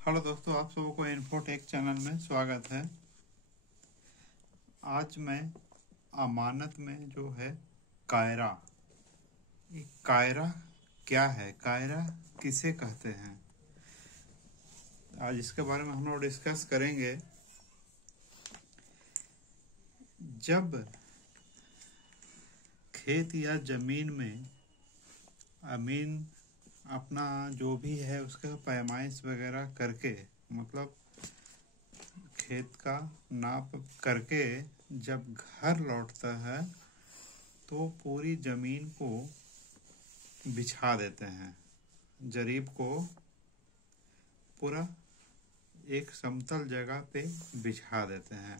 Hello दोस्तों, आप सबों को इन्फोटेक चैनल में स्वागत है। आज मैं अमानत में जो है कायरा, ये कायरा क्या है, कायरा किसे कहते हैं, आज इसके बारे में हम लोग डिस्कस करेंगे। जब खेत या जमीन में अमीन अपना जो भी है उसका पैमाइश वगैरह करके, मतलब खेत का नाप करके जब घर लौटता है तो पूरी जमीन को बिछा देते हैं। जरीब को पूरा एक समतल जगह पे बिछा देते हैं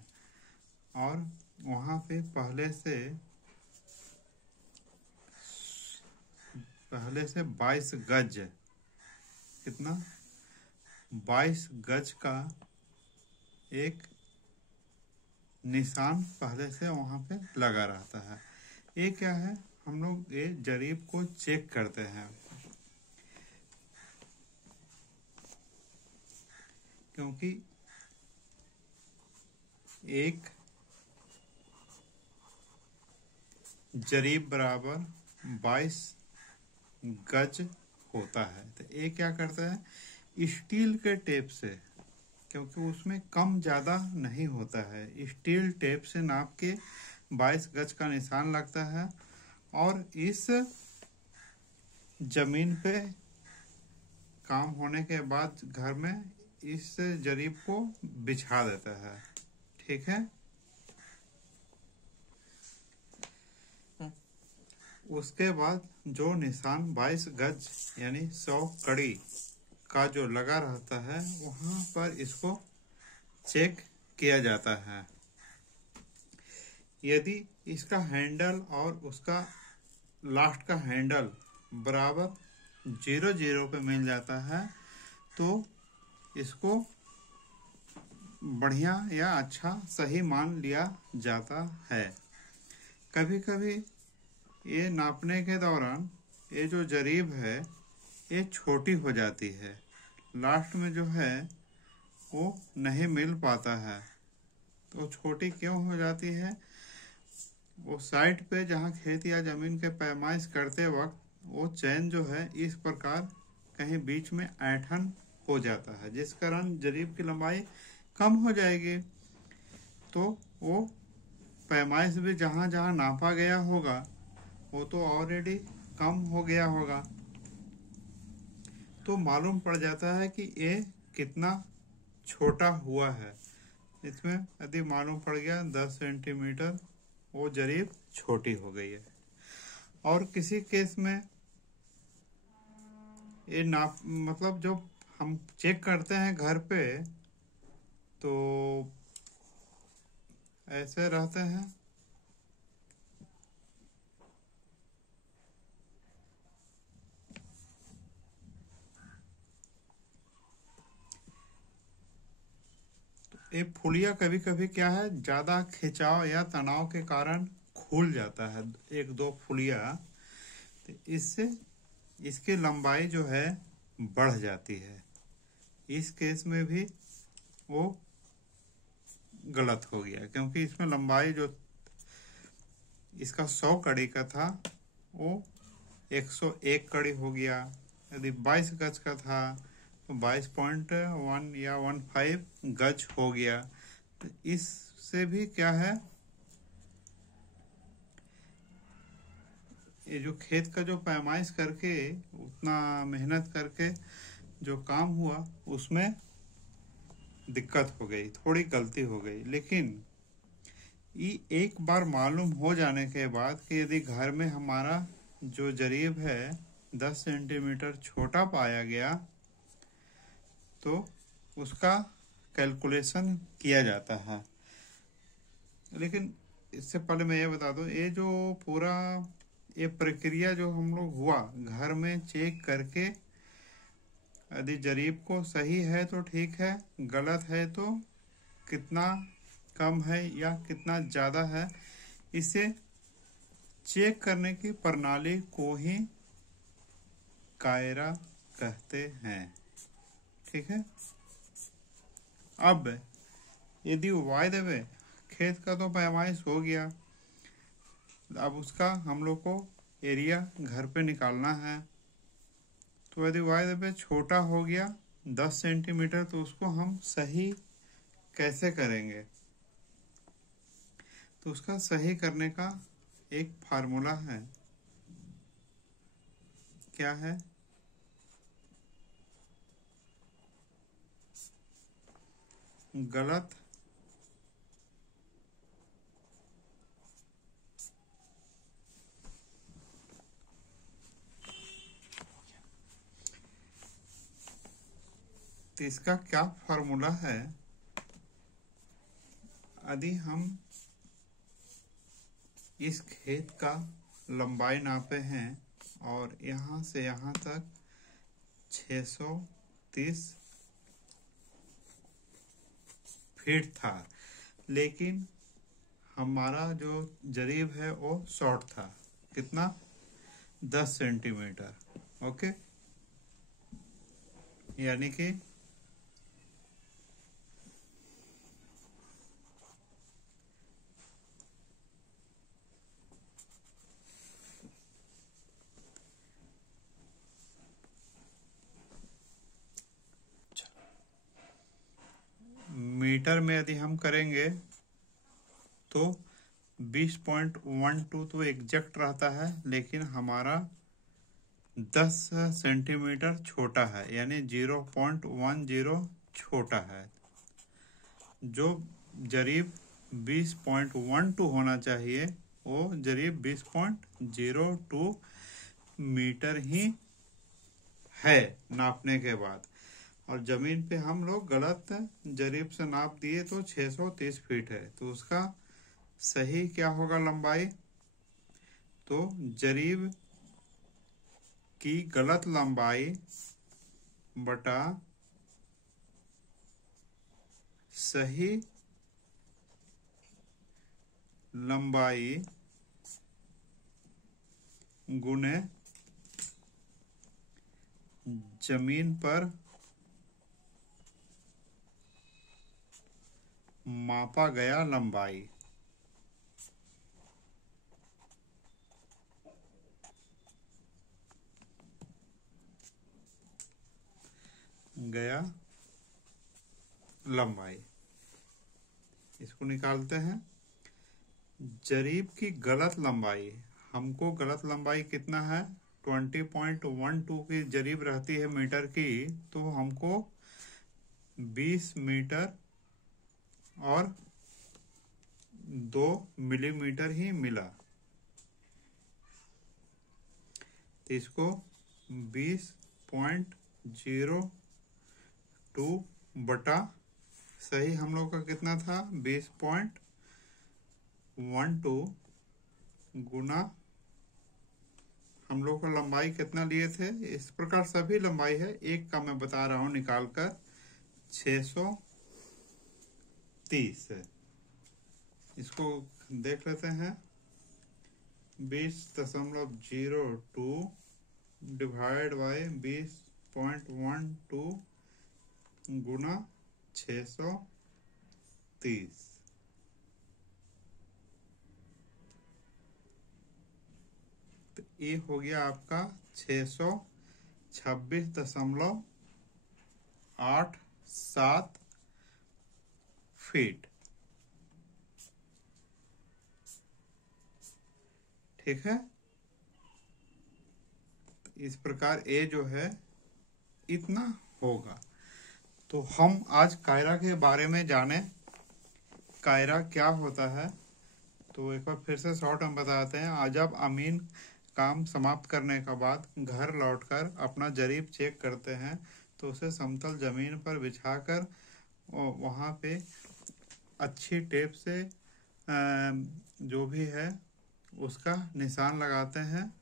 और वहाँ पे पहले से 22 गज, कितना 22 गज का एक निशान पहले से वहाँ पे लगा रहता है। ये क्या है, हम लोग ये जरीब को चेक करते हैं, क्योंकि एक जरीब बराबर 22 गज होता है। तो ये क्या करता है, स्टील के टेप से, क्योंकि उसमें कम ज़्यादा नहीं होता है, स्टील टेप से नाप के 22 गज का निशान लगता है और इस जमीन पे काम होने के बाद घर में इस जरीब को बिछा देता है। ठीक है, उसके बाद जो निशान 22 गज यानी 100 कड़ी का जो लगा रहता है वहाँ पर इसको चेक किया जाता है। यदि इसका हैंडल और उसका लास्ट का हैंडल बराबर 0 पे मिल जाता है तो इसको बढ़िया या अच्छा सही मान लिया जाता है। कभी कभी ये नापने के दौरान ये जो जरीब है ये छोटी हो जाती है, लास्ट में जो है वो नहीं मिल पाता है। तो छोटी क्यों हो जाती है, वो साइड पे जहाँ खेत या जमीन के पैमाइश करते वक्त वो चैन जो है इस प्रकार कहीं बीच में ऐंठन हो जाता है, जिस कारण जरीब की लंबाई कम हो जाएगी। तो वो पैमाइश भी जहाँ जहाँ नापा गया होगा वो तो ऑलरेडी कम हो गया होगा, तो मालूम पड़ जाता है कि ये कितना छोटा हुआ है। इसमें यदि मालूम पड़ गया 10 सेंटीमीटर, वो जरीब छोटी हो गई है। और किसी केस में ये नाप, मतलब जो हम चेक करते हैं घर पे तो ऐसे रहते हैं, ये फुलिया कभी कभी क्या है ज्यादा खिंचाव या तनाव के कारण खुल जाता है, एक दो फुलिया, तो इससे इसकी लंबाई जो है बढ़ जाती है। इस केस में भी वो गलत हो गया, क्योंकि इसमें लंबाई जो इसका 100 कड़ी का था वो 101 कड़ी हो गया। यदि 22 गज का था तो 22.1 या 15 गज हो गया। तो इससे भी क्या है, ये जो खेत का जो पैमाइश करके उतना मेहनत करके जो काम हुआ उसमें दिक्कत हो गई, थोड़ी गलती हो गई। लेकिन ये एक बार मालूम हो जाने के बाद कि यदि घर में हमारा जो जरीब है 10 सेंटीमीटर छोटा पाया गया तो उसका कैलकुलेशन किया जाता है। लेकिन इससे पहले मैं ये बता दूं, ये जो पूरा ये प्रक्रिया जो हम लोग हुआ घर में चेक करके, यदि जरीब को सही है तो ठीक है, गलत है तो कितना कम है या कितना ज़्यादा है, इसे चेक करने की प्रणाली को ही कायरा कहते हैं। ठीक है। अब यदि वायदे में खेत का तो पैमाइश हो गया, अब उसका हम लोग को एरिया घर पे निकालना है। तो यदि वायदे पे छोटा हो गया 10 सेंटीमीटर, तो उसको हम सही कैसे करेंगे? तो उसका सही करने का एक फार्मूला है। क्या है? गलत तो इसका क्या फार्मूला है? यदि हम इस खेत का लंबाई नापे हैं और यहाँ से यहाँ तक 630 फीट था, लेकिन हमारा जो जरीब है वो शॉर्ट था। कितना? 10 सेंटीमीटर। ओके, यानी कि मीटर में यदि हम करेंगे तो 20.12 तो एग्जैक्ट रहता है, लेकिन हमारा 10 सेंटीमीटर छोटा है, यानी 0.10 छोटा है। जो जरीब 20.12 होना चाहिए वो जरीब 20.02 मीटर ही है नापने के बाद। और जमीन पे हम लोग गलत जरीब से नाप दिए तो 630 फीट है। तो उसका सही क्या होगा लंबाई? तो जरीब की गलत लंबाई बटा सही लंबाई गुने जमीन पर मापा गया लंबाई। इसको निकालते हैं। जरीब की गलत लंबाई, हमको गलत लंबाई कितना है? 20.12 की जरीब रहती है मीटर की, तो हमको 20 मीटर और 2 मिलीमीटर ही मिला। तो इसको 20.02 बटा सही हम लोग का कितना था? 20.12 गुना हम लोग का लंबाई कितना लिए थे? इस प्रकार सभी लंबाई है, एक का मैं बता रहा हूं निकालकर, 630। इसको देख लेते हैं। 20.02 डिवाइड बाय 20.12 गुना 630। तो ये हो गया आपका 626.87 फीट। ठीक है, इस प्रकार ए जो है इतना होगा। तो हम आज कायरा के बारे में जाने। कायरा क्या होता है तो एक बार फिर से शॉर्ट हम बताते हैं। आज आप अमीन काम समाप्त करने के बाद घर लौटकर अपना जरीब चेक करते हैं, तो उसे समतल जमीन पर बिछाकर वहाँ पे अच्छी टेप से जो भी है उसका निशान लगाते हैं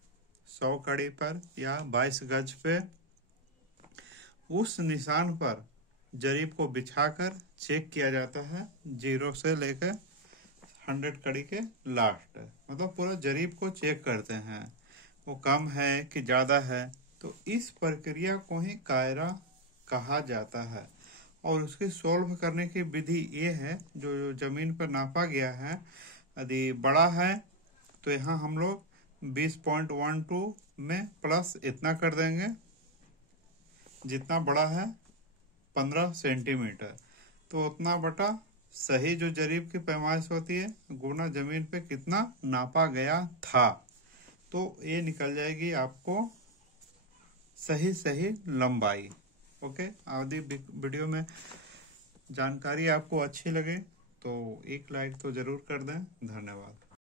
100 कड़ी पर या 22 गज पे। उस निशान पर जरीब को बिछाकर चेक किया जाता है 0 से लेकर 100 कड़ी के लास्ट, मतलब पूरा जरीब को चेक करते हैं वो कम है कि ज़्यादा है। तो इस प्रक्रिया को ही कायरा कहा जाता है। और उसके सॉल्व करने की विधि ये है, जो जमीन पर नापा गया है, यदि बड़ा है तो यहाँ हम लोग 20.12 में प्लस इतना कर देंगे, जितना बड़ा है 15 सेंटीमीटर, तो उतना बटा सही जो जरीब की पैमाइश होती है गुना जमीन पे कितना नापा गया था, तो ये निकल जाएगी आपको सही सही लंबाई। ओके, आदि वीडियो में जानकारी आपको अच्छी लगे तो एक लाइक तो जरूर कर दें। धन्यवाद।